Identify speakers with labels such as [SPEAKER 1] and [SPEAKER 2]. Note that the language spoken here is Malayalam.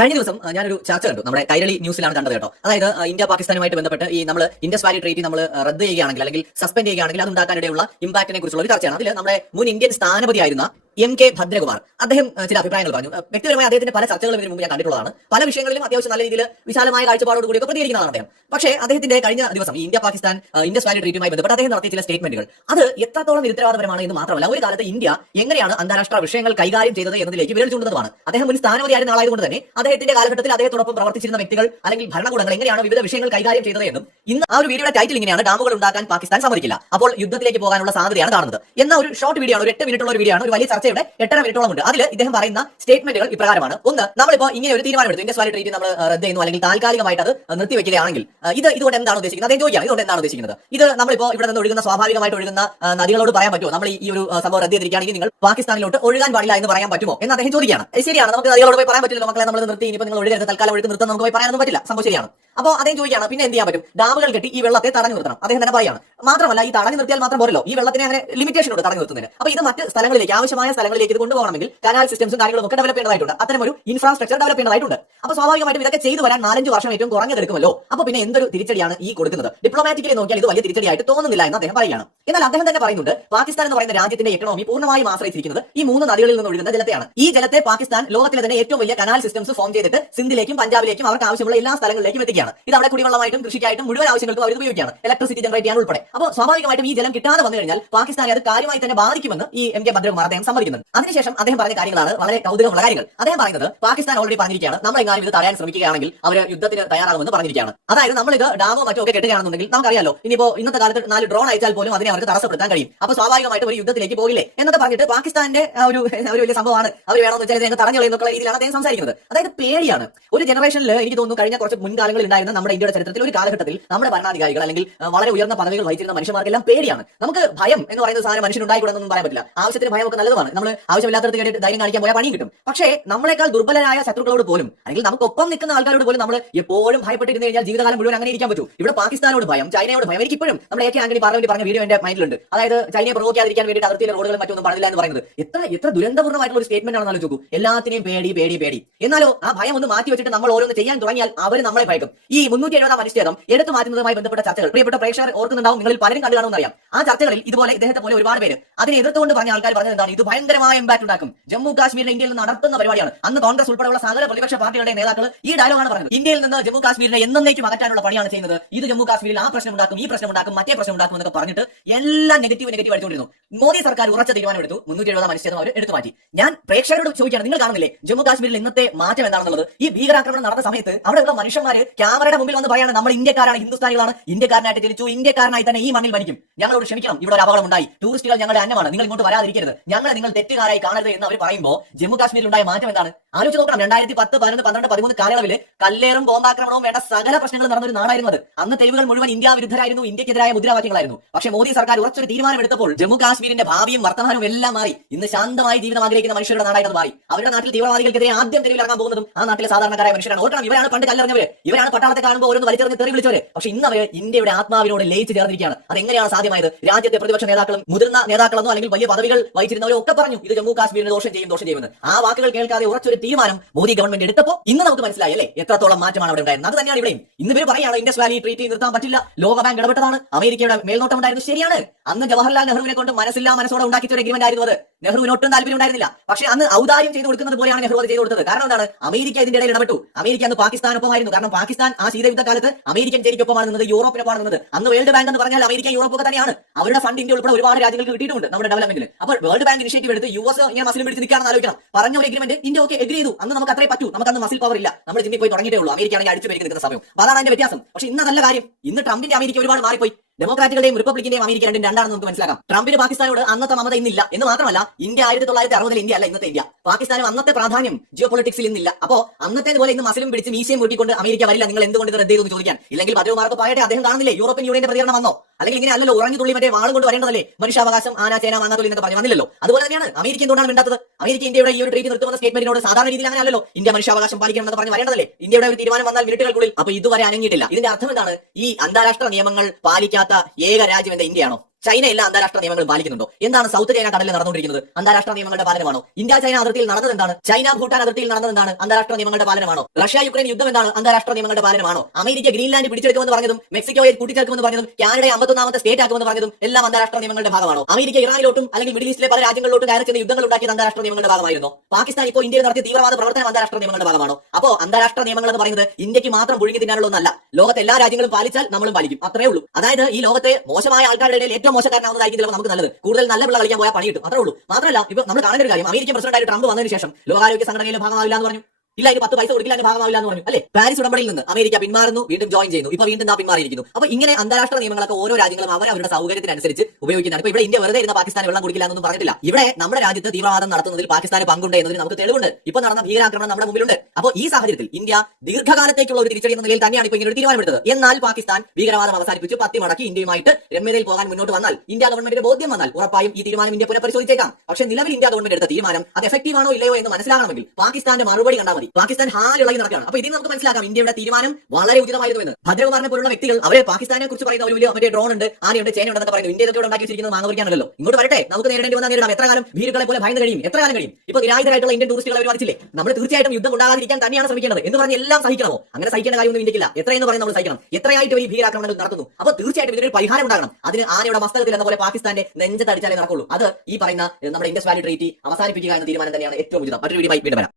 [SPEAKER 1] കഴിഞ്ഞ ദിവസം ഞാനൊരു ചർച്ച കണ്ടു. നമ്മുടെ കൈരളി ന്യൂസിലാണ് കണ്ടത് കേട്ടോ. അതായത് ഇന്ത്യ പാകിസ്ഥാനുമായിട്ട് ബന്ധപ്പെട്ട് ഈ നമ്മൾ ഇൻഡസ് വാലി ട്രീറ്റി നമ്മൾ റദ്ദ് ചെയ്യുകയാണെങ്കിൽ അല്ലെങ്കിൽ സസ്പെൻഡ് ചെയ്യുകയാണെങ്കിൽ അത് ഉണ്ടാക്കാനിടയുള്ള ഇമ്പാക്റ്റിനെ കുറിച്ചുള്ള ഒരു ചർച്ചയാണ്. അതിൽ നമ്മുടെ മുൻ ഇന്ത്യൻ സ്ഥാനപതിയായിരുന്ന എം കെ ഭദ്രകുമാർ. അദ്ദേഹം ചില അഭിപ്രായങ്ങൾ പറഞ്ഞു. വ്യക്തിപരമായി അദ്ദേഹത്തിന്റെ പല ചർച്ചകളും ഇതിനു മുമ്പ് ഞാൻ കണ്ടിട്ടുള്ളതാണ്. പല വിഷയങ്ങളിലും അത്യാവശ്യം നല്ല രീതിയിൽ വിശാലമായ കാഴ്ചപ്പാടോട് കൂടി പ്രതികരിക്കുന്നതാണ് അദ്ദേഹം. പക്ഷേ അദ്ദേഹത്തിന്റെ കഴിഞ്ഞ ദിവസം ഇന്ത്യ പാകിസ്ഥാൻ ഇന്ത്യ സ്വാലി വാലി ട്രീറ്റുമായി ബന്ധപ്പെട്ട് അദ്ദേഹം നടത്തിയ ചില സ്റ്റേറ്റ്മെന്റുകൾ. അത് എത്രത്തോളം നിരുത്തരവാദപരമാണ് എന്ന് മാത്രമല്ല ഒരു കാലത്ത് ഇന്ത്യ എങ്ങനെയാണ് അന്താരാഷ്ട്ര വിഷയങ്ങൾ കൈകാര്യം ചെയ്തത് എന്നതിലേക്ക് വിരൽ ചൂണ്ടുന്നതുമാണ്. അദ്ദേഹം ഒരു സ്ഥാനപതിയായിരുന്ന ആളായതുകൊണ്ട് തന്നെ അദ്ദേഹത്തിന്റെ കാലഘട്ടത്തിൽ അദ്ദേഹത്തോടൊപ്പം പ്രവർത്തിച്ചിരുന്ന വ്യക്തികൾ അല്ലെങ്കിൽ ഭരണകൂടങ്ങൾ എങ്ങനെയാണ് വിവിധ വിഷയങ്ങൾ കൈകാര്യം ചെയ്തത് എന്നും ഇന്ന് ആ ഒരു വീഡിയോയുടെ ടൈറ്റിൽ ഇങ്ങനെയാണ് ഡാമുകൾ ഉണ്ടാക്കാൻ പാകിസ്ഥാൻ സമ്മതിക്കില്ല. അപ്പോൾ യുദ്ധത്തിലേക്ക് പോകാനുള്ള സാധ്യതയാണ് കാണുന്നത്. എന്ന ഒരു ഷോർട്ട് വീഡിയോ ആണ് ഒരു എട്ട് മിനിറ്റുള്ള ഒരു വീഡിയോ ആണ് ഒരു വലിയ ചർച്ചയുടെ എട്ടര മിനിറ്റോളം ഉണ്ട്. അതിൽ ഇദ്ദേഹം പറയുന്ന സ്റ്റേറ്റ്മെന്റുകൾ ഇപ്രകാരമാണ്. ഒന്ന് നമ്മളിപ്പോ ഇങ്ങനെ ഒരു തീരുമാനമെടുത്തു ഇന്ത്യ വാലി ട്രീറ്റ് നമ്മൾ റദ്ദ് ചെയ്യുന്നു. അല്ലെങ്കിൽ താൽക്കാലികമായിട്ട് അത് നിർത്തിവെക്കുകയാണെങ്കിൽ ഇത് ഇതുകൊണ്ട് എന്താണ് ഉദ്ദേശിക്കുന്നത്? അദ്ദേഹം ചോദിക്കാം ഇതുകൊണ്ട് എന്താണ് ഉദ്ദേശിക്കുന്നത്? ഇത് നമ്മളിപ്പോ ഇവിടെ നിന്ന് ഒഴുകുന്ന സ്വാഭാവികമായിട്ട് ഒഴുകുന്ന നദികളോട് പറയാൻ പറ്റുമോ? നമ്മൾ ഈ ഒരു സംഭവം റദ്ദ് ചെയ്തിരിക്കുകയാണെങ്കിൽ നിങ്ങൾ പാകിസ്ഥാനിലോട്ട് ഒഴുകാൻ പാടില്ല എന്ന് പറയാൻ പറ്റുമോ? എന്ന് അദ്ദേഹം ചോദിക്കുകയാണ്. ശരിയാണ്. നമുക്ക് നദികളോട് പോയി പറയാൻ പറ്റില്ല മക്കളെ. നമ്മൾ നിർത്തി. ഇനിയിപ്പോൾ നിങ്ങൾ ഒഴുകരുത്. തൽക്കാലം ഒഴുക്ക് നിർത്താൻ നമുക്ക് പോയി പറയാനൊന്നും പറ്റില്ല. സംഭവം ശരിയാണ്. അപ്പോൾ അദ്ദേഹം ചോദിക്കുകയാണ് പിന്നെ എന്ത് ചെയ്യാൻ പറ്റും? ഡാമുകൾ കെട്ടി ഈ വെള്ളത്തെ തടഞ്ഞു നിർത്തണം. അദ്ദേഹം തന്നെ പറയാണ് മാത്രമല്ല ഈ തടഞ്ഞു നിർത്തിയാൽ മാത്രം പോരല്ലോ. ഈ വെള്ളത്തിനെ അങ്ങനെ ലിമിറ്റേഷൻ ഉണ്ട് തടഞ്ഞു നിർത്തുന്നതിന്. അപ്പോൾ ഇത് മറ്റ് സ്ഥലങ്ങളിലേക്ക് ആവശ്യമായ സ്ഥലങ്ങളിലേക്ക് ഇത് കൊണ്ടുപോകണമെങ്കിൽ കനാൽ സിസ്റ്റംസും കാര്യങ്ങളും ഒക്കെ ഡെവലപ്പ് ചെയ്യേണ്ടതായിട്ടുണ്ട്. അത്തരം ഒരു ഇൻഫ്രാസ്ട്രക്ചർ ഡെവലപ്പ് ചെയ്യേണ്ടതായിട്ടുണ്ട്. അപ്പോൾ സ്വാഭാവികമായിട്ടും ഇതൊക്കെ ചെയ്തു വരാൻ നാലഞ്ച് വർഷം ഏറ്റവും കുറഞ്ഞതെടുക്കുമല്ലോ അപ്പോൾ പിന്നെ എന്തൊരു തിരിച്ചടിയാണ് ഈ കൊടുക്കുന്നത്? ഡിപ്ലോമാറ്റിക്കലി നോക്കിയാൽ ഇത് വലിയ തിരിച്ചടിയായിട്ട് തോന്നുന്നില്ല എന്ന് അദ്ദേഹം പറയുകയാണ്. എന്നാൽ അദ്ദേഹം തന്നെ പറയുന്നുണ്ട് പാകിസ്ഥാൻ എന്ന് പറയുന്ന രാജ്യത്തിന്റെ എക്കണോമി പൂർണമായും ആശ്രയിച്ചിരിക്കുന്നത് ഈ മൂന്ന് നദികളിൽ നിന്ന് ഒഴുകുന്ന ജലത്തെയാണ്. ഈ ജലത്തെ പാകിസ്ഥാൻ ലോകത്തിലെ തന്നെ ഏറ്റവും വലിയ കനാൽ സിസ്റ്റംസ് ഫോം ചെയ്തിട്ട് സിന്ധിലേക്കും പഞ്ചാബിലേക്കും അവർക്ക് ആവശ്യമുള്ള എല്ലാ സ്ഥലങ്ങളിലേക്കും എത്തിക്കുകയാണ്. ഇത് അവിടെ കുടിവെള്ളമായിട്ടും കൃഷിക്കായിട്ടും മുഴുവൻ ആവശ്യങ്ങൾക്കും അവർ ഉപയോഗിക്കുകയാണ്. ഇലക്ട്രിസിറ്റി ജനറേറ്റ് ചെയ്യാൻ ഉൾപ്പെടെ. അപ്പോൾ സ്വാഭാവികമായിട്ടും ഈ ജലം കിട്ടാതെ വന്നു കഴിഞ്ഞാൽ പാകിസ്ഥാനെ അത് കാര്യമായി തന്നെ ബാധിക്കുമെന്ന് ഈ എം കെ ഭദ്രകുമാർ അദ്ദേഹം സമ്മതിക്കുന്നുണ്ട്. അതിനുശേഷം അദ്ദേഹം പറഞ്ഞ കാര്യങ്ങളാണ് വളരെ കൗതുകമുള്ള കാര്യങ്ങൾ. അദ്ദേഹം പറയുന്നത് പാകിസ്ഥാൻ ഓൾറെഡി പറഞ്ഞിരിക്കുകയാണ്. നമ്മൾ എങ്ങാനും ഇത് തടയാൻ ശ്രമിക്കുകയാണെങ്കിൽ അവർ യുദ്ധത്തിന് തയ്യാറാകുമെന്ന് പറഞ്ഞിരിക്കുകയാണ്. അതായത് നമ്മൾ ഇത് ഡാമോ മറ്റോ ഒക്കെ കെട്ടുകയാണെന്നുണ്ടെങ്കിൽ നമുക്കറിയാലോ ഇനിയിപ്പോ ഇന്നത്തെ കാലത്ത് നാല് ഡ്രോൺ അയച്ചാൽ പോലും അതിനെ അവർക്ക് തടസ്സപ്പെടുത്താൻ കഴിയും. അപ്പൊ സ്വാഭാവികമായിട്ട് ഒരു യുദ്ധത്തിലേക്ക് പോകില്ലേ? എന്നൊക്കെ പറഞ്ഞിട്ട് പാകിസ്ഥാന്റെ ഒരു ഒരു വലിയ സംഭവമാണ്. അവർ വേണമെന്ന് വെച്ചാൽ ഇതിനെ തടഞ്ഞു കളയുന്നുള്ള രീതിയിലാണ് അദ്ദേഹം സംസാരിക്കുന്നത്. അതായത് പേടിയാണ്. ഒരു ജനറേഷനിൽ എനിക്ക് തോന്നുന്നു കഴിഞ്ഞ കുറച്ച് മുൻകാലങ്ങളിൽ ഉണ്ടായിരുന്ന നമ്മുടെ ഇന്ത്യയുടെ ചരിത്രത്തിൽ ഒരു കാലഘട്ടത്തിൽ നമ്മുടെ ഭരണാധികാരികൾ അല്ലെങ്കിൽ വളരെ ഉയർന്ന പദവികൾ വഹിച്ചിരുന്ന മനുഷ്യന്മാർക്കെല്ലാം പേടിയാണ്. നമുക്ക് ഭയം എന്ന് പറയുന്ന സാധനം മനുഷ്യൻ ഉണ്ടായിക്കൂടെന്നൊന്നും പറയാൻ പറ്റില്ല. ആവശ്യത്തിന് ഭയമൊക്കെ നല്ലതാണ് നമ്മൾ ആവശ്യമില്ലാത്തടത്ത് കേട്ടിട്ട് ധൈര്യം കാണിക്കാൻ പോയാൽ പണിയും കിട്ടും. പക്ഷേ നമ്മളെക്കാൾ ദുർബലരായ ശത്രുക്കളോട് പോലും അല്ലെങ്കിൽ നമുക്ക് ഒപ്പം നിൽക്കുന്ന ആൾക്കാരോട് പോലും നമ്മൾ എപ്പോഴും ഭയപ്പെട്ടിരുന്നു കഴിഞ്ഞാൽ ജീവിതകാലം മുഴുവൻ അങ്ങനെ ഇരിക്കാൻ പറ്റൂ. ഇവിടെ പാകിസ്ഥാനോട് ഭയം ചൈനയോട് ഭയം. എനിക്ക് ഇപ്പോഴും നമ്മുടെ എ കെ ആന്റണി പറഞ്ഞ വീഡിയോ എന്റെ മൈൻഡിലുണ്ട്. അതായത് ചൈനയെ പ്രൊവോക്കാതിരിക്കാൻ വേണ്ടി അതിർത്തിയിലെ റോഡുകളും മറ്റൊന്നും പറഞ്ഞില്ല എന്ന് പറയുന്നത്. എത്ര എത്ര ദുരന്തപൂർണമായിട്ടുള്ള ഒരു സ്റ്റേറ്റ്മെന്റ് ആണെന്ന് ചോദിക്കും എല്ലാത്തിനെയും പേടി പേടി പേടി. എന്നാലോ ആ ഭയം ഒന്ന് മാറ്റി വെച്ചിട്ട് നമ്മൾ ഓരോന്ന് ചെയ്യാൻ തുടങ്ങിയാൽ അവർ നമ്മളെ ഭയക്കും. ഈ മുന്നൂറ്റി എഴുപതാം അനുച്ഛേദം എടുത്തു മാറ്റുന്നതുമായി ബന്ധപ്പെട്ട ചർച്ചകൾ പ്രിയപ്പെട്ട പ്രേക്ഷകർ ഓർക്കുന്നുണ്ടാവും നിങ്ങളിൽ പലരും കണ്ടു കാണുമെന്ന് അറിയാം ആ ചർച്ചകളിൽ ഇതുപോലെ ഇദ്ദേഹത്തെ പോലെ ഒരുപാട് പേര്. അതിനെ എതിർത്തുകൊണ്ട് പറഞ്ഞ ആൾക്കാർ പറഞ്ഞത് എന്താണ് ഇത് ഭയങ്കരമായ ഇമ്പാക്ട് ഉണ്ടാക്കും. ജമ്മു കാശ്മീരിനെ ഇന്ത്യയിൽ നിന്ന് നടത്തുന്ന പരിപാടിയാണ്. അന്ന് കോൺഗ്രസ് ഉൾപ്പെടെയുള്ള സകല പ്രതിപക്ഷ പാർട്ടികളുടെ നേതാക്കൾ ഈ ഡയലോഗാണ് പറഞ്ഞത്. ഇന്ത്യയിൽ നിന്ന് ജമ്മു കാശ്മീരിനെ എന്നേക്കും അകറ്റാനുള്ള പണിയാണ് ചെയ്യുന്നത്. ഇത് ജമ്മു കാശ്മീരിൽ ആ പ്രശ്നം ഉണ്ടാക്കും ഈ പ്രശ്നം ഉണ്ടാക്കും മറ്റേ പ്രശ്നം ഉണ്ടാക്കും എന്നൊക്കെ പറഞ്ഞിട്ട് എല്ലാം നെഗറ്റീവ് നെഗറ്റീവ് അടിച്ചുകൊണ്ടിരുന്നു മോദി സർക്കാർ ഉറച്ച തീരുമാനം എടുത്തു മുന്നൂറ്റി എഴുപതാം അനുച്ഛേദം അവർ എടുത്തു മാറ്റി. ഞാൻ പ്രേക്ഷകരോട് ചോദിക്കുകയാണ് നിങ്ങൾ കാണുന്നില്ലേ? ജമ്മു കാശ്മീരിൽ ഇന്നത്തെ മാറ്റം എന്താണെന്നുള്ളത്? ഈ ഭീകരാക്രമണം നടന്ന സമയത്ത് അവിടെയുള്ള മനുഷ്യന്മാര് ക്യാമറയുടെ മുമ്പിൽ വന്ന് പറയാണ് നമ്മൾ ഇന്ത്യക്കാരാണ് ഹിന്ദുസ്ഥാനികളാണ്. ഇന്ത്യക്കാരനായിട്ട് ജനിച്ചു. ഇന്ത്യക്കാരനായി തന്നെ ഈ മണ്ണിൽ ഭരിക്കും ഞങ്ങളോട് ക്ഷമിക്കണം. ഇവിടെ ഒരു അപകടം ഉണ്ടായി. ടൂറിസ്റ്റുകൾ ഞങ്ങളുടെ അന്നമാണ്. നിങ്ങൾ ഇങ്ങോട്ട് വരാതിരിക്കരുത്. ഞങ്ങളെ നിങ്ങൾ തെറ്റുകാരായി കാണരുത് എന്ന് അവർ പറയുമ്പോൾ ജമ്മു കാശ്മീരിൽ ഉണ്ടായ മാറ്റം എന്താണ്? ആലോചിച്ച് നോക്കണം. രണ്ടായിരത്തി പത്ത് പതിനൊന്ന് പന്ത്രണ്ട് പതിമൂന്ന് കാലയളവിൽ കല്ലേറും ബോംബാക്രമണവും വേണ്ട സകല പ്രശ്നങ്ങൾ നടന്ന ഒരു നാടായിരുന്നു അത്. അന്ന് തെരുവുകൾ മുഴുവൻ ഇന്ത്യ വിരുദ്ധരായിരുന്നു ഇന്ത്യക്കെതിരായ മുദ്രാവാക്യങ്ങളായിരുന്നു. പക്ഷേ മോദി സർക്കാർ ഉറച്ചൊരു തീരുമാനം എടുത്തപ്പോൾ ജമ്മു കാശ്മീരിന്റെ ഭാവിയും വർത്തമാനവും എല്ലാം മാറി. ഇന്ന് ശാന്തമായി ജീവിതം ആഗ്രഹിക്കുന്ന മനുഷ്യരുടെ അത് മാറി. അവരുടെ നാട്ടിൽ തീവ്രവാദികൾക്കെതിരെ ആദ്യം തെരുവിൽ ഇറങ്ങാൻ പോകുന്നതും ആ നാട്ടിലെ സാധാരണക്കാരായ മനുഷ്യരാണ്. ഓർക്കണം ഇവരാണ് പണ്ട് കല്ലെറിഞ്ഞവര്. ഇവരാണ് പട്ടാളത്തെ കാണുമ്പോൾ ഓരോന്ന് വലിച്ചെറിഞ്ഞ് തെറി പക്ഷേ ഇന്ന് അവർ ഇന്ത്യയുടെ ആത്മാവിനോട് ലയിച്ച് ചേർന്നിരിക്കുകയാണ്. അതെങ്ങനെയാണ് സാധ്യമായത്? രാജ്യത്തെ പ്രതിപക്ഷ നേതാക്കളും മുതിർന്ന നേതാക്കളെന്നോ അല്ലെങ്കിൽ വലിയ പദവികൾ വഹിച്ചിരുന്നവരോ ഒക്കെ പറഞ്ഞു. ഇത് ജമ്മു കാശ്മീരിന് ദോഷം ചെയ്യും ദോഷം ചെയ്യുമെന്ന്. ആ വാക്കുകൾ കേൾക്കാതെ ഉറച്ചൊരു തീരുമാനം മോദി ഗവൺമെന്റ് എടുത്തപ്പോൾ ഇന്ന് നമുക്ക് മനസ്സിലായി അല്ലേ? എത്രത്തോളം മാറ്റമാണ് അവിടെ ഉണ്ടായിരുന്നത്. അത് തന്നെയാണ് ഇവിടെയും. ഇന്ന് പേര് പറയാണ് ഇൻഡസ് വാലി ട്രീറ്റ് നിർത്താൻ പറ്റില്ല. ലോക ബാങ്ക് ഇടപെട്ടതാണ്. അമേരിക്കയുടെ മേൽനോട്ടം ഉണ്ടായിരുന്നു. ശരിയാണ്. അന്ന് ജവഹർലാൽ നെഹ്റുവിനെ കൊണ്ട് മനസ്സില്ലാ മനസ്സോടെ ഉണ്ടാക്കിയ ഒരു അഗ്രിമെന്റ് ആയിരുന്നു അത്. നെഹ്റുവിന് ഒട്ടും താല്പര്യം ഉണ്ടായിരുന്നില്ല. പക്ഷേ അന്ന് ഔദാര്യം ചെയ്തു കൊടുക്കുന്നത് പോലെയാണ് നെഹ്റു അത് ചെയ്ത് കൊടുത്തത്. കാരണം എന്താണ്? അമേരിക്ക ഇതിന്റെ ഇടയിൽ ഇടപെട്ടു. അമേരിക്ക അന്ന് പാകിസ്ഥാനൊപ്പമായിരുന്നു. കാരണം പാകിസ്ഥാൻ ആ ശീതയുദ്ധ കാലത്ത് അമേരിക്കൻ ചേരിക്കൊപ്പമാണ് നിന്നത് യൂറോപ്പിനൊപ്പമാണ് നിന്നത്. അന്ന് വേൾഡ് ബാങ്ക് എന്ന് പറഞ്ഞാൽ അമേരിക്ക യൂറോപ്പ് തന്നെയാണ്. അവരുടെ ഫണ്ട് ഇന്ത്യ ഉൾപ്പെടെ ഒരുപാട് രാജ്യങ്ങൾക്ക് കിട്ടിയിട്ടുണ്ട് നമ്മുടെ ഡെവലപ്മെന്റിൽ അപ്പോൾ വേൾഡ് ബാങ്ക് ഇനിഷ്യേറ്റീവ് എടുത്ത് യു എസ് ഇങ്ങനെ മസിൽ പിടിച്ച് നിൽക്കാണെന്ന് ആലോചിക്കണം. പറഞ്ഞ ഒരു എഗ്രിമെന്റ് ഇന്ത്യ ഒക്കെ എഗ്രി ചെയ്തു. അന്ന് നമുക്ക് അത്രേ പറ്റൂ. നമുക്ക് അന്ന് മസിൽ പവർ ഇല്ല. നമ്മൾ ചിന്തി പോയി തുടങ്ങിയിട്ടേ ഉള്ളൂ. അമേരിക്ക ആണെങ്കിൽ അടിച്ചു നിൽക്കുന്ന സമയം. അതാണ് അതിന്റെ വ്യത്യാസം. പക്ഷെ ഇന്ന് നല്ല കാര്യം. ഇന്ന് ട്രംപിന്റെ അമേരിക്ക ഒരുപാട് മാറിപ്പോയി. ഡെമോക്രാറ്റുകളുടെയും റിപ്പബ്ലിക്കിന്റെയും അമേരിക്ക രണ്ടും രണ്ടാണെന്ന് നമുക്ക് മനസ്സിലാക്കാം. ട്രംപിന് പാകിസ്ഥാനോട് അന്നത്തെ മമത ഇന്നില്ല. എന്ന് മാത്രമല്ല ഇന്ത്യ ആയിരത്തി തൊള്ളായിരത്തി അറുപതിൽ ഇന്ത്യ അല്ല ഇന്നത്തെ ഇന്ത്യ. പാകിസ്ഥാനും അന്നത്തെ പ്രാധാന്യം ജിയോ പൊളിറ്റിക്സിൽ ഇന്നില്ല. അപ്പോ പോലെ ഇന്ന് മസിലും പിടിച്ച് മീശയും കൂട്ടിക്കൊണ്ട് അമേരിക്ക വരില്ല. നിങ്ങൾ എന്തുകൊണ്ട് ഇത് റദ്ദ് ചെയ്തു ചോദിക്കാൻ? ഇല്ലെങ്കിൽ മാർക്ക് പറയട്ടെ അദ്ദേഹം കാണുന്നില്ലേ? യൂറോപ്യൻ യൂണിയന്റെ പ്രതികരണം വന്നോ? അല്ലെങ്കിൽ ഇങ്ങനെ അല്ലല്ലോ ഉറങ്ങി തുള്ളി മറ്റേ വാളും കൊണ്ട് വരേണ്ടതല്ലേ? മനുഷ്യാവകാശം ആന ചേന മാങ്ങാത്തുള്ളി എന്നൊക്കെ പറഞ്ഞു വന്നില്ലല്ലോ അതുപോലെ തന്നെയാണ് അമേരിക്ക എന്തുകൊണ്ടാണ് മിണ്ടാത്തത്? അമേരിക്ക ഇന്ത്യയുടെ ഈ ഒരു ട്രീറ്റ് നിർത്തുന്ന സ്റ്റേറ്റ്മെന്റിനോട് സാധാരണ രീതിയിൽ അങ്ങനെ അല്ലല്ലോ. ഇന്ത്യ മനുഷ്യാവകാശം പാലിക്കണം എന്ന് പറഞ്ഞു വരേണ്ടതല്ലേ? ഇന്ത്യയുടെ ഒരു തീരുമാനം വന്നാൽ മിനിറ്റുകൾക്കുള്ളിൽ അപ്പൊ ഇതുവരെ അനങ്ങിയിട്ടില്ല. ഇതിന്റെ അർത്ഥം എന്താണ്? ഈ അന്താരാഷ്ട്ര നിയമങ്ങൾ പാലിക്കാത്ത ഏക രാജ്യം എന്താ ഇന്ത്യയാണോ? ചൈന എല്ലാ അന്താരാഷ്ട്ര നിയമങ്ങളും പാലിക്കുന്നുണ്ടോ? എന്താണ് സൗത്ത് ചൈന കടലിൽ നടന്നുകൊണ്ടിരിക്കുന്നത്? അന്താരാഷ്ട്ര നിയമങ്ങളുടെ പാലനമാണോ? ഇന്ത്യ ചൈന അതിർത്തിയിൽ നടന്നത് എന്താണ്? ചൈന ഭൂട്ടാൻ അതിർത്തിയിൽ നടന്നത് എന്താണ്? അന്താരാഷ്ട്ര നിയമങ്ങളുടെ പാലനമാണോ? റഷ്യ യുക്രൈൻ യുദ്ധം എന്താണ്? അന്താരാഷ്ട്ര നിയമങ്ങളുടെ പാലനമാണോ? അമേരിക്ക ഗ്രീൻലാൻഡ് പിടിച്ചെടുക്കുമെന്ന് പറഞ്ഞതും മെക്സിക്കോയെ കൂട്ടിച്ചേർക്കുമെന്ന് പറഞ്ഞതും കാനഡയെ അമ്പത്തൊന്നാമത്തെ സ്റ്റേറ്റ് ആക്കുമെന്ന് പറഞ്ഞതും എല്ലാം അന്താരാഷ്ട്ര നിയമങ്ങളുടെ ഭാഗമാണോ? അമേരിക്ക ഇറാനിലോട്ടും അല്ലെങ്കിൽ മിഡിൽ ഈസ്റ്റിലെ പല രാജ്യങ്ങളിലോട്ടും കയറി യുദ്ധങ്ങൾ ഉണ്ടാക്കിയത് അന്താരാഷ്ട്ര നിയമങ്ങളുടെ ഭാഗമായിരുന്നു? പാകിസ്ഥാൻ ഇപ്പോൾ ഇന്ത്യയിൽ നടത്തിയ തീവ്രവാദ പ്രവർത്തനം അന്താരാഷ്ട്ര നിയമങ്ങളുടെ ഭാഗമാണോ? അപ്പോ അന്താരാഷ്ട്ര നിയമങ്ങൾ എന്ന് പറയുന്നത് ഇന്ത്യയ്ക്ക് മാത്രം പുഴുങ്ങി തിന്നാനുള്ള ഒന്നല്ല ലോകത്തെ എല്ലാ രാജ്യങ്ങളും പാലിച്ചാൽ നമ്മളും പാലിക്കും. അത്രേ ഉള്ളൂ. അതായത് ഈ ലോകത്തെ മോശമായ ആൾക്കാരുടെ ഇടയിൽ ഏറ്റവും മോശക്കാരനാവുന്നതായിരിക്കും ചിലപ്പോൾ നമുക്ക് നല്ലത്. കൂടുതൽ നല്ല പിള്ള കളിക്കാൻ പോയാൽ പണി കിട്ടും. അത്രേ ഉള്ളൂ. മാത്രമല്ല ഇപ്പൊ നമ്മൾ കാണേണ്ട ഒരു കാര്യം അമേരിക്കൻ പ്രസിഡന്റായിട്ട് ട്രംപ് വന്നതിന് ശേഷം ലോകാരോഗ്യ സംഘടനയിലെ ഭാഗമാവില്ല എന്ന് പറഞ്ഞു. ഇല്ല അതിന് പത്ത് പൈസ കൊടുക്കില്ല അതിന് ഭാഗമാവില്ല എന്ന് പറഞ്ഞു. അല്ലെ? പാരീസ് ഉടമ്പടിയിൽ നിന്ന് അമേരിക്ക പിന്മാറുന്നു വീണ്ടും ജോയിൻ ചെയ്യുന്നു. ഇപ്പൊ വീണ്ടും നാ പിന്മാറിയിരിക്കുന്നു. അപ്പൊ ഇങ്ങനെ അന്താരാഷ്ട്ര നിയമങ്ങളൊക്കെ ഓരോ രാജ്യങ്ങളും അവർ അവരുടെ സൗകര്യത്തിനനുസരിച്ച് ഉപയോഗിക്കുന്നതാണ് ഇപ്പൊ ഇവിടെ ഇന്ത്യ വെറുതെ ഇരുന്ന പാകിസ്ഥാൻ വെള്ളം കുടിക്കില്ല എന്നൊന്നും പറഞ്ഞിട്ടില്ല. ഇവിടെ നമ്മുടെ രാജ്യത്ത് തീവ്രവാദം നടത്തുന്നതിൽ പാകിസ്ഥാന് പങ്കുണ്ട് എന്നതിന് നമുക്ക് തെളിവുണ്ട്. ഇപ്പൊ നടന്ന ഭീകരാക്രമണം നമ്മുടെ മുമ്പിലുണ്ട്. അപ്പോൾ ഈ സാഹചര്യത്തിൽ ഇന്ത്യ ദീർഘകാലത്തേക്കുള്ള ഒരു തിരിച്ചടി എന്ന നിലയിൽ തന്നെയാണ് ഇപ്പൊ ഇങ്ങനെ ഒരു തീരുമാനമെടുത്തത്. എന്നാൽ പാകിസ്ഥാൻ ഭീകരവാദം അവസാനിപ്പിച്ച്. പത്തി മടക്കി ഇന്ത്യയുമായിട്ട് രമ്യതയിൽ പോകാൻ മുന്നോട്ട് വന്നാൽ ഇന്ത്യ ഗവൺമെന്റിന്റെ ബോധ്യം വന്നാൽ ഉറപ്പായും ഈ തീരുമാനം ഇന്ത്യ പുനഃപരിശോധിച്ചേക്കാം. പക്ഷേ നിലവിൽ ഇന്ത്യ ഗവൺമെന്റ് എടുത്ത തീരുമാനം അത് എഫക്റ്റീവ് ആണോ ഇല്ലയോ എന്ന് മനസ്സിലാകണമെങ്കിൽ പാകിസ്ഥാന്റെ മറുപടി കണ്ടാൽ മതി. പാകിസ്ഥാൻ ഹാലിളകി നടക്കുകയാണ്. അപ്പൊ ഇതിൽ നമുക്ക് മനസ്സിലാക്കാം ഇന്ത്യയുടെ തീരുമാനം വളരെ ഉചിതമായിരുന്നു എന്ന്. ഭദ്രകുമാറിനെ പോലുള്ള വ്യക്തികൾ അവരെ പാകിസ്ഥാനെ കുറിച്ച് പറയുന്ന ഒരു വലിയ മറ്റേ ഡ്രോൺ ഉണ്ട് ആനയുണ്ട് ചേനയുണ്ടെന്നൊക്കെ പറയുന്നു. ഇന്ത്യ ഇതൊക്കെ ഉണ്ടാക്കി വെച്ചിരിക്കുന്നത് മാങ്ങവരിക്കാണല്ലോ ഇങ്ങോട്ട് വരട്ടെ നമുക്ക് നേരിടേണ്ടി വന്നാൽ നേരിടാം. എത്ര കാലം ഭീരുക്കളെ പോലെ ഭയന്ന് കഴിയും? എത്ര കാലം കഴിയും? ഇപ്പൊ നിരായുധരായിട്ടുള്ള ഇന്ത്യൻ ടൂറിസ്റ്റുകൾ അവർ വരച്ചില്ലേ നമ്മൾ തീർച്ചയായിട്ടും യുദ്ധം ഉണ്ടാകാതിരിക്കാൻ തന്നെയാണ് ശ്രമിക്കേണ്ടത് എന്ന് പറഞ്ഞ് എല്ലാം സഹിക്കണമോ? അങ്ങനെ സഹിക്കേണ്ട കാര്യമൊന്നും ഇന്ത്യക്കില്ല. എത്രയെന്ന് പറയുന്നത് നമ്മൾ സഹിക്കണം. എത്രയായിട്ട് വലിയ ഭീകരാക്രമണങ്ങൾ നടത്തുന്നു? അപ്പൊ തീർച്ചയായിട്ടും ഇതിനൊരു പരിഹാരം ഉണ്ടാകണം. അതിന് ആനയുടെ മസ്തകത്തിൽ എന്ന പോലെ പാകിസ്ഥാന്റെ നെഞ്ചത്തടിച്ചാലേ നടക്കുള്ളൂ. അത് ഈ പറയുന്ന നമ്മുടെ ഇൻഡസ് വാലി ട്രീറ്റി അവസാനിപ്പിക്കുക എന്ന തീരുമാനം തന്നെയാണ് ഏറ്റവും ഉചിതം. മറ്റൊരു വീഡിയോ വരാം.